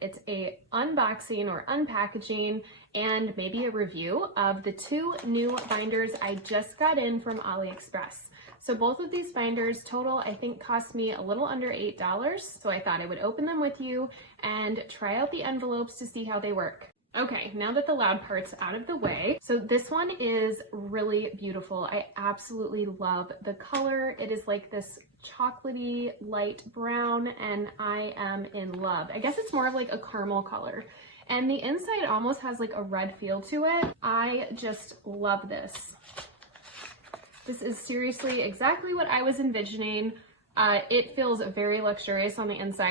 It's a unboxing or unpackaging and maybe a review of the 2 new binders I just got in from AliExpress. So both of these binders total, I think, cost me a little under $8. So I thought I would open them with you and try out the envelopes to see how they work. Okay, now that the loud part's out of the way, so this one is really beautiful. I absolutely love the color. It is like this chocolatey light brown and I am in love. I guess it's more of like a caramel color. And the inside almost has like a red feel to it. I just love this. This is seriously exactly what I was envisioning. It feels very luxurious on the inside.